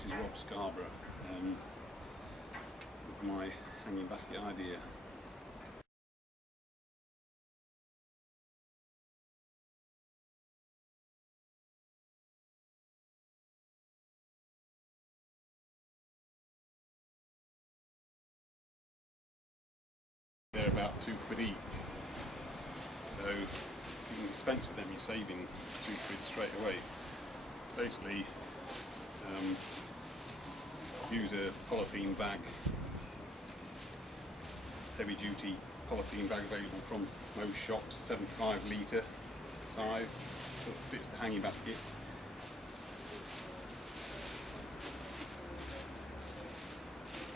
this is Rob Scarborough with my hanging basket idea. They're about £2 each, so if you can dispense with them you're saving £2 straight away. Basically use a polythene bag, heavy duty polythene bag available from most shops, 75 litre size, sort of fits the hanging basket.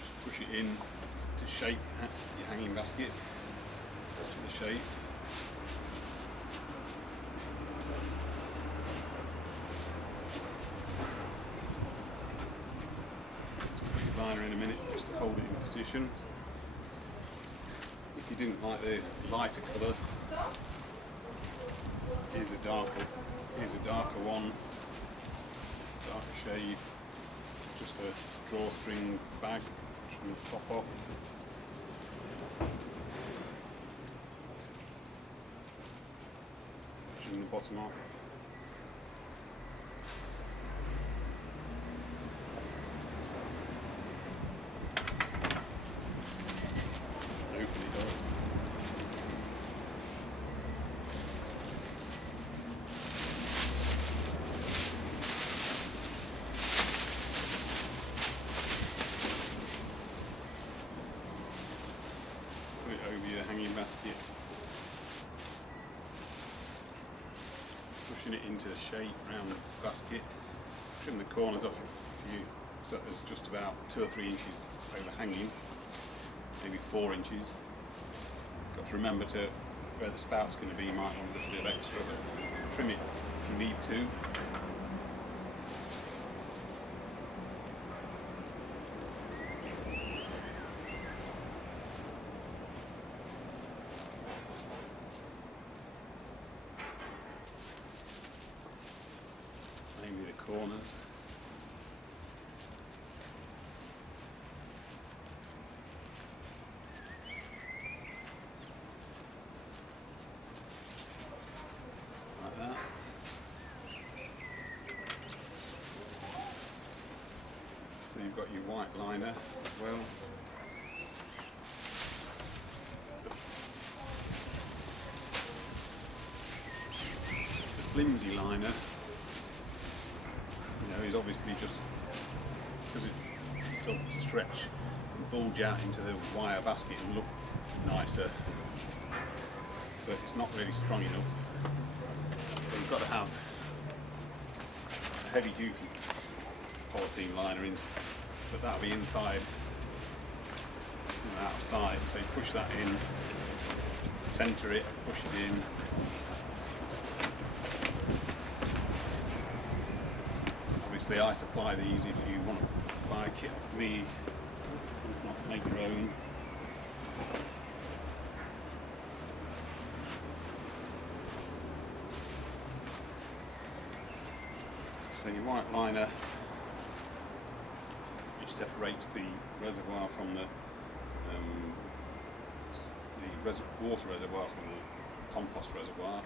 Just push it in to shape your hanging basket to the shape. Liner in a minute just to hold it in position. If you didn't like the lighter colour, here's a darker one, darker shade, just a drawstring bag from the top off. From the bottom off. Put it over your hanging basket, pushing it into shape around the basket. Trim the corners off if you, so there's just about 2 or 3 inches overhanging, maybe 4 inches. Got to remember to where the spout's going to be, you might want a little bit of extra, but trim it if you need to. Maybe the corners. Like that. So you've got your white liner as well. The flimsy liner, is obviously just because it'll stretch and bulge out into the wire basket and look nicer, but it's not really strong enough. So you've got to have a heavy duty polythene liner in, but that'll be inside and outside. So you push that in, centre it, push it in. I supply these if you want to buy a kit off me, if not make your own. So your white liner, which separates the reservoir from the water reservoir from the compost reservoir.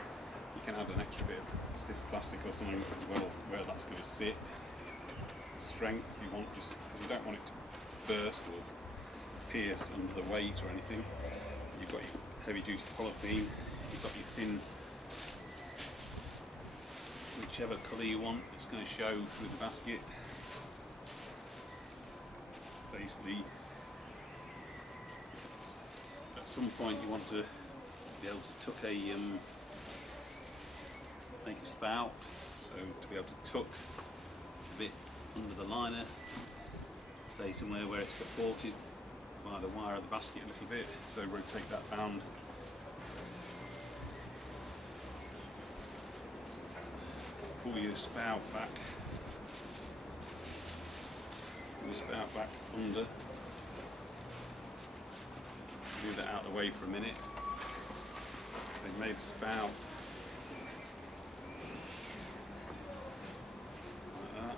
You can add an extra bit of stiff plastic or something as well where that's going to sit. Strength if you want, just because you don't want it to burst or pierce under the weight or anything. You've got your heavy duty polythene, you've got your thin, whichever colour you want, it's going to show through the basket. Basically, at some point you want to be able to tuck make a spout, so to be able to tuck a bit under the liner, say somewhere where it's supported by the wire of the basket a little bit, so rotate that round. Pull your spout back, under, move that out of the way for a minute. They've made a spout like that.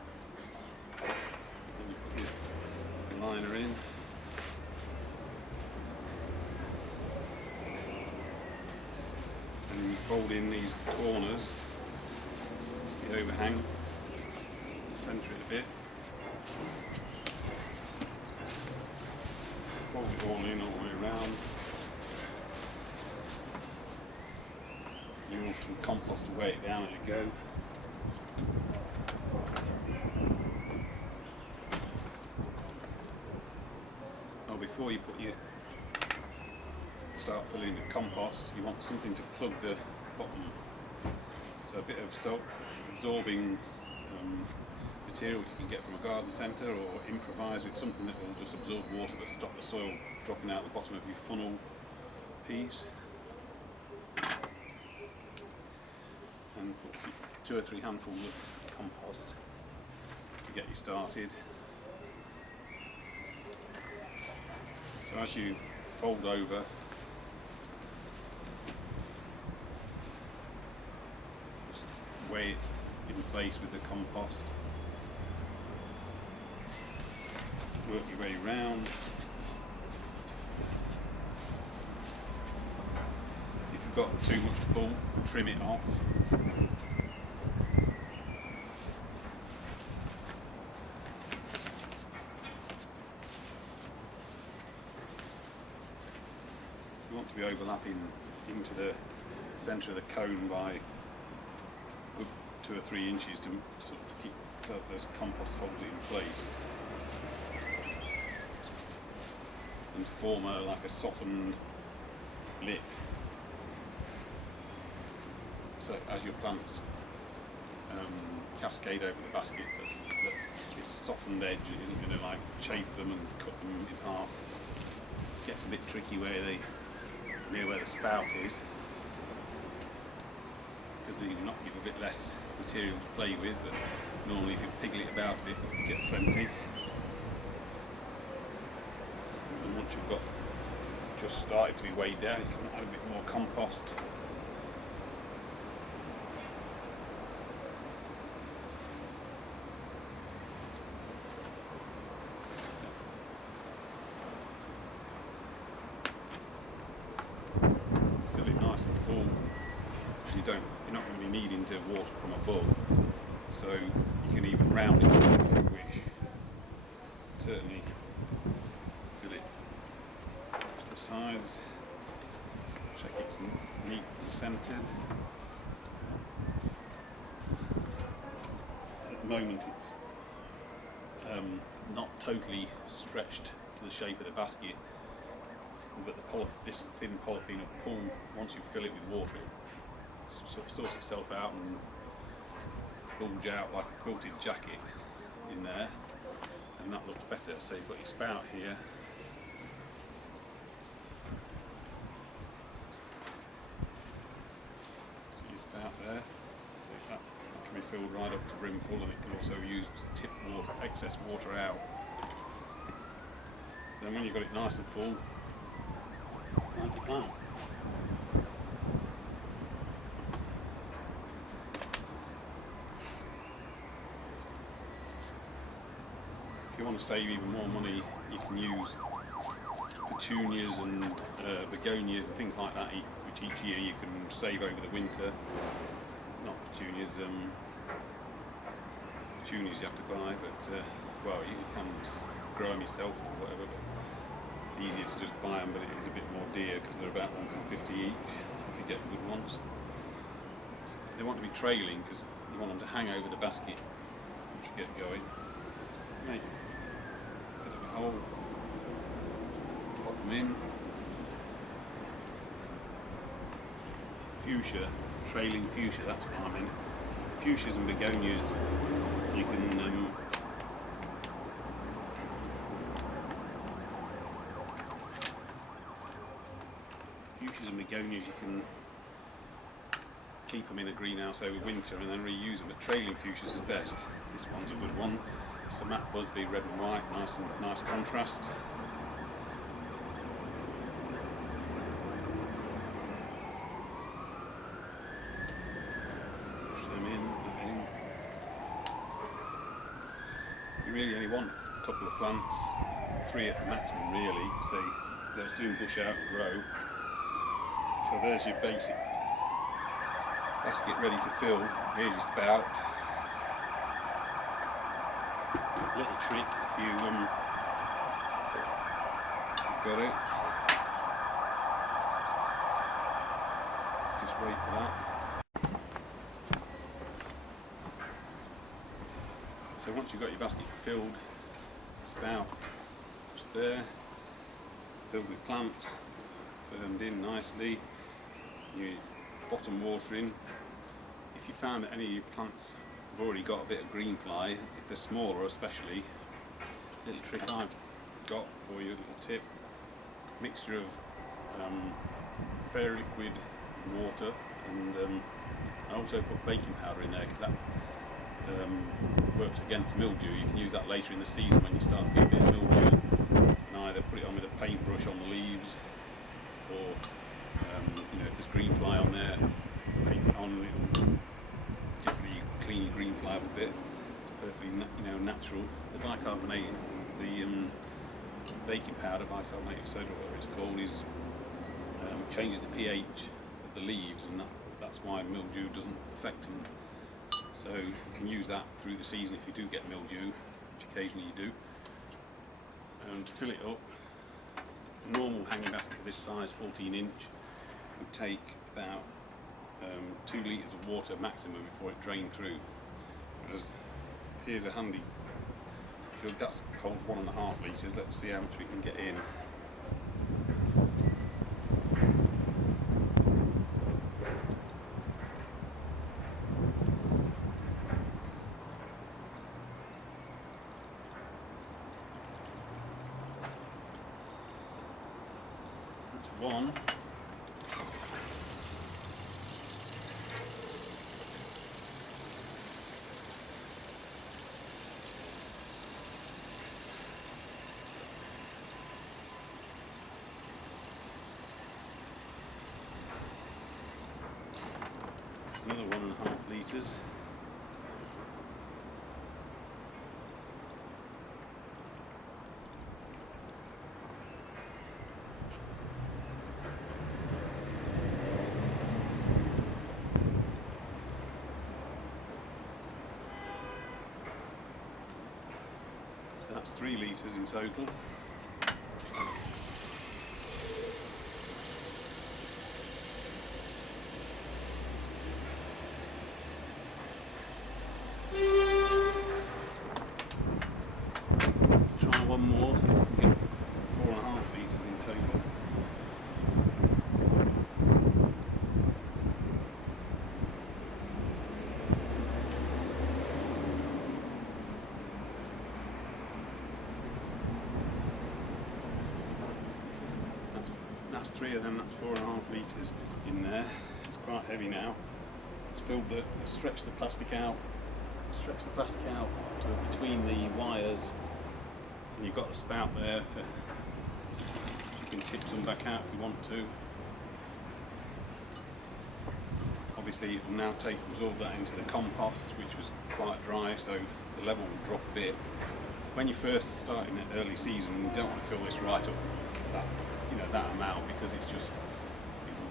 fold in these corners, the overhang, centre it a bit, fold it all in all the way around. You want some compost to weigh it down as you go. Now before you start filling the compost, you want something to plug the bottom. So a bit of self-absorbing material you can get from a garden centre, or improvise with something that will just absorb water but stop the soil dropping out the bottom of your funnel piece. And put 2 or 3 handfuls of compost to get you started. So as you fold over, just weigh it in place with the compost. Work your way round. If you've got too much bulk, trim it off. You want to be overlapping into the centre of the cone by good 2 or 3 inches to sort of keep so this compost holds it in place, and to form like a softened lip. So as your plants cascade over the basket, that this softened edge isn't going to like chafe them and cut them in half. It gets a bit tricky near where the spout is, because you've got a bit less material to play with, but normally if you piggle it about a bit you get plenty. And once you've got just started to be weighed down, you can add a bit more compost. You're not going to be needing to water from above, so you can even round it if you wish. Certainly fill it to the sides, check it's neat and centred. At the moment it's not totally stretched to the shape of the basket, but this thin polythene will pull, once you fill it with water, sort of sort itself out and bulge out like a quilted jacket in there, and that looks better. So you've got your spout here, see your spout there, so that can be filled right up to brimful, and it can also use to tip water, excess water out. Then when you've got it nice and full, plant the plant. If you want to save even more money, you can use petunias and begonias and things like that, which each year you can save over the winter. Not petunias, petunias you have to buy, but well, you can grow them yourself or whatever, but it's easier to just buy them, but it is a bit more dear because they're about £1.50 each if you get good ones. They want to be trailing because you want them to hang over the basket once you get going. Make a bit of a hole, pop them in. Fuchsia, trailing fuchsia, that's what I mean. Fuchsias and begonias, you can begonias you can keep them in a greenhouse over winter and then reuse them, but trailing fuchsias is best. This one's a good one. It's a matte busby, red and white, nice contrast. Push them in. You really only want a couple of plants, 3 at the maximum really, because they'll soon bush out and grow. So there's your basic basket ready to fill. Here's your spout. Little trick if you got it. Just wait for that. So once you've got your basket filled, spout just there, filled with plants, firmed in nicely. Your bottom watering. If you found that any of your plants have already got a bit of green fly, if they're smaller especially, little trick I've got for you, a little tip: mixture of fair liquid water, and I also put baking powder in there because that works against mildew. You can use that later in the season when you start to get a bit of mildew, and either put it on with a paintbrush on the leaves, or you know, if there's green fly on there, paint it on. It'll particularly clean your green fly up a bit. It's perfectly natural. The bicarbonate, the baking powder, bicarbonate of soda, whatever it's called, is changes the pH of the leaves, and that's why mildew doesn't affect them. So you can use that through the season if you do get mildew, which occasionally you do. And fill it up. A normal hanging basket of this size, 14 inch, would take about 2 litres of water maximum before it drained through. Whereas here's a handy jug that holds 1.5 litres. Let's see how much we can get in. That's one. Another 1.5 litres. So that's 3 litres in total. One more, so we can get 4.5 litres in total. That's 3 of them, that's 4.5 litres in there. It's quite heavy now. It's filled the, stretch the plastic out to between the wires. And you've got the spout there, for, you can tip some back out if you want to. Obviously it will now absorb that into the compost, which was quite dry, so the level will drop a bit. When you first start in the early season, you don't want to fill this right up that amount, because it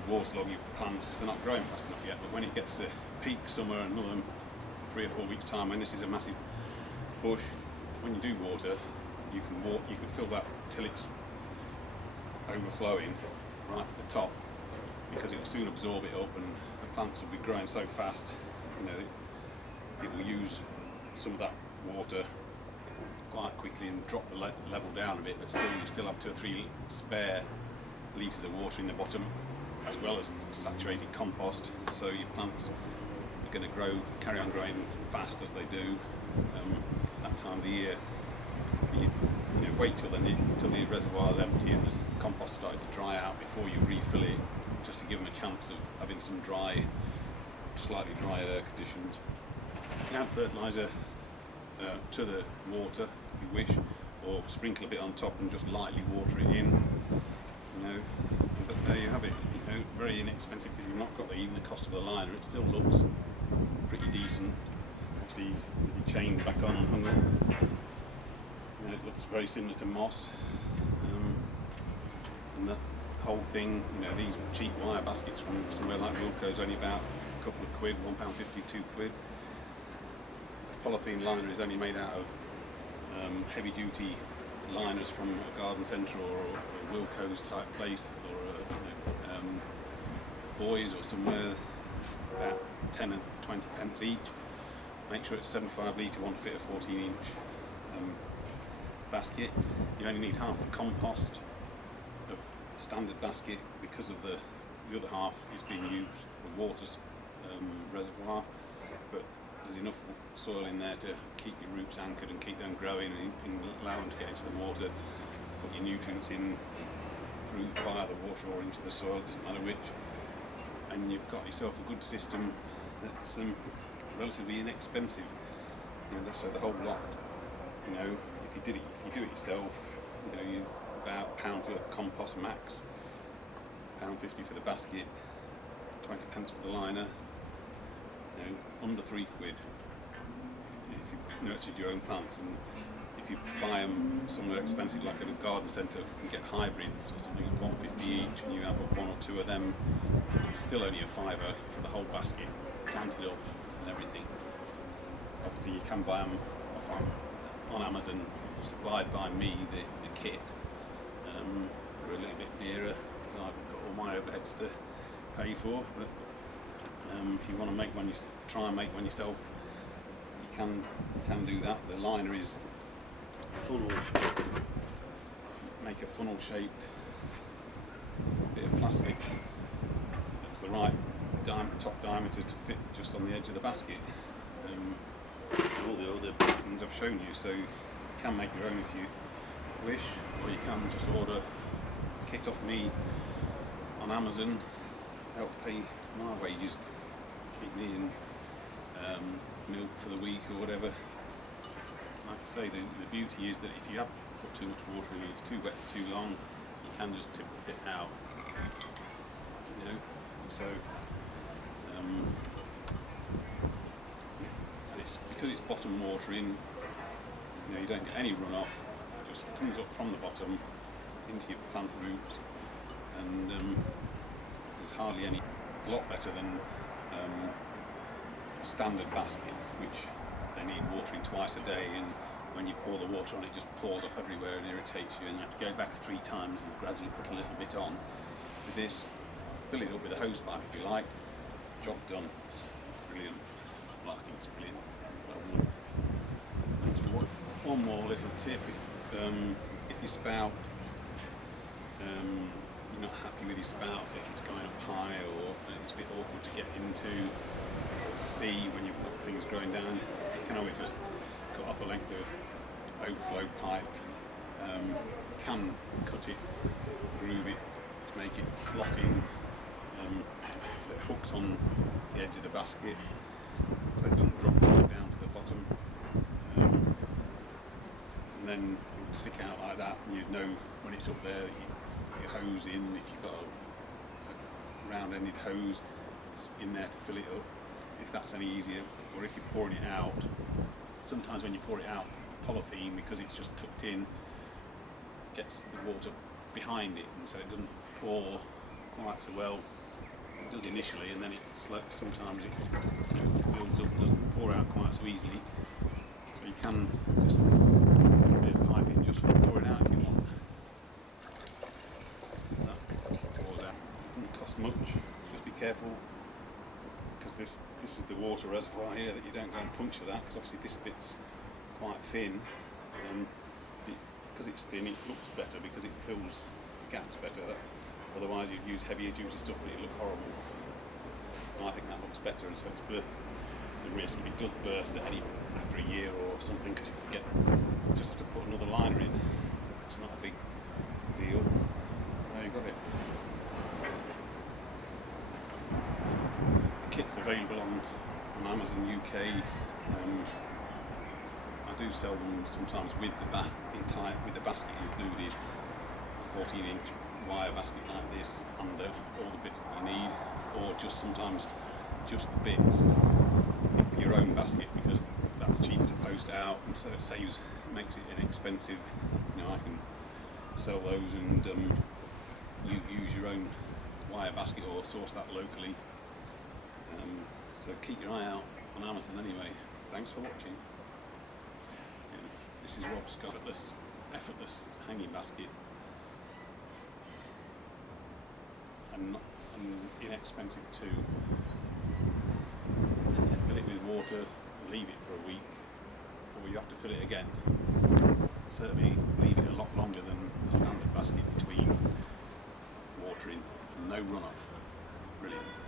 will waterlog your plants because they're not growing fast enough yet. But when it gets to peak summer, another 3 or 4 weeks time, when this is a massive bush, when you do water, you can fill that till it's overflowing right at the top, because it will soon absorb it up, and the plants will be growing so fast, it will use some of that water quite quickly and drop the level down a bit, but still you still have 2 or 3 spare litres of water in the bottom, as well as saturated compost, so your plants are going to carry on growing fast as they do that time of the year. You wait till the reservoir's empty and the compost started to dry out before you refill it, just to give them a chance of having some slightly dry air conditions. You can add fertiliser to the water if you wish, or sprinkle a bit on top and just lightly water it in. But there you have it. Very inexpensive, because you've not got even the cost of the liner. It still looks pretty decent. Obviously, you chain back on and hung up. It looks very similar to moss, and the whole thing, these cheap wire baskets from somewhere like Wilko's only about couple of quid, £1.50, £2. Polythene liner is only made out of heavy duty liners from a garden centre or a Wilco's type place, or Boys or somewhere, about 10 and 20 pence each. Make sure it's 75 litre, one fit a 14-inch basket. You only need half the compost of a standard basket, because of the other half is being used for water reservoir, but there's enough soil in there to keep your roots anchored and keep them growing and allow them to get into the water, put your nutrients in through via the water or into the soil, doesn't matter which, and you've got yourself a good system that's relatively inexpensive. So the whole lot, if you do it yourself, you about £1 worth of compost max, £1.50 for the basket, 20 pence for the liner, under £3 if you nurtured your own plants. And if you buy them somewhere expensive like at a garden centre and get hybrids or something at £1.50 each, and you have one or two of them, it's still only a fiver for the whole basket, planted up and everything. Obviously you can buy them off on Amazon, supplied by me, the kit, for a little bit dearer, because I've got all my overheads to pay for. But if you want to try and make one yourself, you can do that. The liner is funnel, make a funnel shaped bit of plastic that's the right top diameter to fit just on the edge of the basket. All the other things I've shown you, so you can make your own if you wish, or you can just order a kit off me on Amazon to help pay my wages, to keep me in milk for the week or whatever. Like I say, the beauty is that if you have put too much water in it, it's too wet for too long, you can just tip a bit out, so and it's because it's bottom watering, you don't get any runoff, it just comes up from the bottom into your plant roots, and there's hardly any, a lot better than a standard basket, which they need watering twice a day, and when you pour the water on it just pours off everywhere and irritates you, and you have to go back 3 times and gradually put a little bit on. With this, fill it up with a hose pipe if you like, job done. Brilliant. Well, I think it's brilliant. One more little tip: if your spout, you're not happy with your spout, if it's going up high or it's a bit awkward to get into or to see when you've got things growing down, you can always just cut off a length of overflow pipe. You can cut it, groove it to make it slotting, so it hooks on the edge of the basket so it doesn't drop down to the bottom. And then it would stick out like that, and you'd know when it's up there that you put your hose in. If you've got a round-ended hose, it's in there to fill it up, if that's any easier. Or if you're pouring it out, sometimes when you pour it out, the polythene, because it's just tucked in, gets the water behind it, and so it doesn't pour quite so well. It does initially, and then sometimes it builds up, doesn't pour out quite so easily. So you can just put a bit of pipe in just for pouring out if you want. That pours out. Doesn't cost much. Just be careful, because this is the water reservoir here, that you don't go and puncture that, because obviously this bit's quite thin. Because it's thin, it looks better because it fills the gaps better. Otherwise you'd use heavier duty stuff, but it'd look horrible. And I think that looks better, and so it's worth the risk. If it does burst after a year or something, because you forget, you just have to put another liner in. It's not a big deal. There you got it. The kit's available on Amazon UK. I do sell them sometimes with the basket included, a 14-inch wire basket like this, and all the bits that you need, or just sometimes just the bits for your own basket, because that's cheaper to post out, and so makes it inexpensive. I can sell those, and you use your own wire basket or source that locally. So keep your eye out on Amazon anyway. Thanks for watching. This is Rob's effortless hanging basket, and inexpensive too. Fill it with water, leave it for a week, or you have to fill it again. Certainly leave it a lot longer than a standard basket between watering, and no runoff. Brilliant.